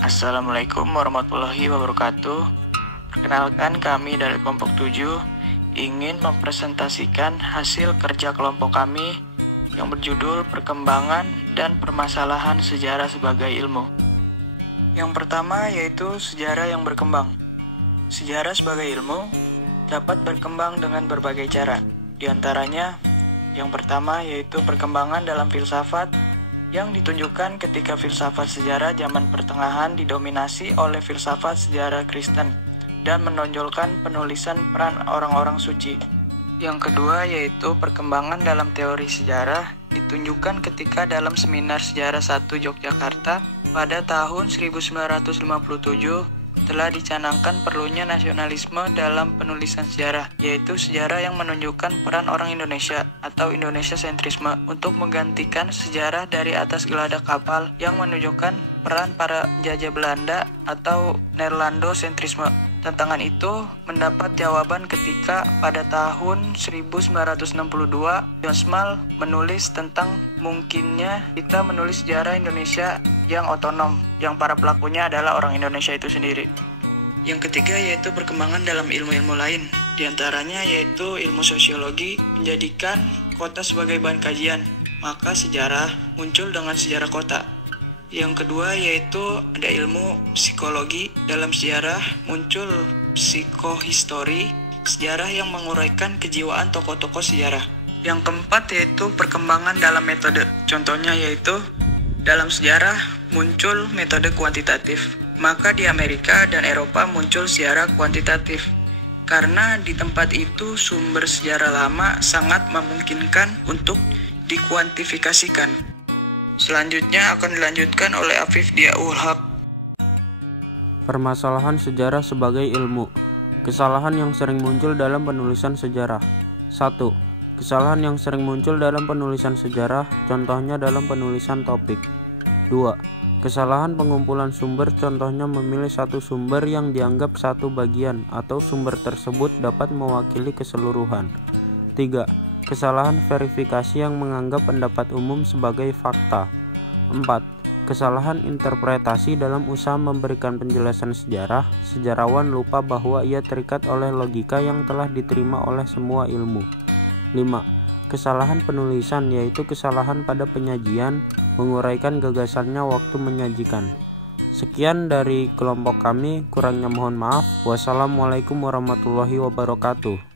Assalamualaikum warahmatullahi wabarakatuh. Perkenalkan, kami dari kelompok 7 ingin mempresentasikan hasil kerja kelompok kami yang berjudul Perkembangan dan Permasalahan Sejarah sebagai Ilmu. Yang pertama yaitu sejarah yang berkembang. Sejarah sebagai ilmu dapat berkembang dengan berbagai cara. Di antaranya, yang pertama yaitu perkembangan dalam filsafat yang ditunjukkan ketika filsafat sejarah zaman pertengahan didominasi oleh filsafat sejarah Kristen dan menonjolkan penulisan peran orang-orang suci. Yang kedua yaitu perkembangan dalam teori sejarah ditunjukkan ketika dalam seminar sejarah 1 Yogyakarta pada tahun 1957 telah dicanangkan perlunya nasionalisme dalam penulisan sejarah, yaitu sejarah yang menunjukkan peran orang Indonesia atau Indonesia sentrisme untuk menggantikan sejarah dari atas geladak kapal yang menunjukkan peran para penjajah Belanda atau Nerlando sentrisme. Tantangan itu mendapat jawaban ketika pada tahun 1962 John Small menulis tentang mungkinnya kita menulis sejarah Indonesia yang otonom, yang para pelakunya adalah orang Indonesia itu sendiri. Yang ketiga yaitu perkembangan dalam ilmu-ilmu lain, diantaranya yaitu ilmu sosiologi menjadikan kota sebagai bahan kajian, maka sejarah muncul dengan sejarah kota. Yang kedua yaitu ada ilmu psikologi, dalam sejarah muncul psikohistori, sejarah yang menguraikan kejiwaan tokoh-tokoh sejarah. Yang keempat yaitu perkembangan dalam metode, contohnya yaitu dalam sejarah muncul metode kuantitatif, maka di Amerika dan Eropa muncul sejarah kuantitatif. Karena di tempat itu sumber sejarah lama sangat memungkinkan untuk dikuantifikasikan. Selanjutnya akan dilanjutkan oleh Afif Diaul Haq. Permasalahan sejarah sebagai ilmu. Kesalahan yang sering muncul dalam penulisan sejarah. 1. Kesalahan yang sering muncul dalam penulisan sejarah, contohnya dalam penulisan topik. 2. Kesalahan pengumpulan sumber, contohnya memilih satu sumber yang dianggap satu bagian atau sumber tersebut dapat mewakili keseluruhan. 3. Kesalahan verifikasi yang menganggap pendapat umum sebagai fakta. 4. Kesalahan interpretasi dalam usaha memberikan penjelasan sejarah, sejarawan lupa bahwa ia terikat oleh logika yang telah diterima oleh semua ilmu. 5. Kesalahan penulisan, yaitu kesalahan pada penyajian, menguraikan gagasannya waktu menyajikan. Sekian dari kelompok kami, kurangnya mohon maaf. Wassalamualaikum warahmatullahi wabarakatuh.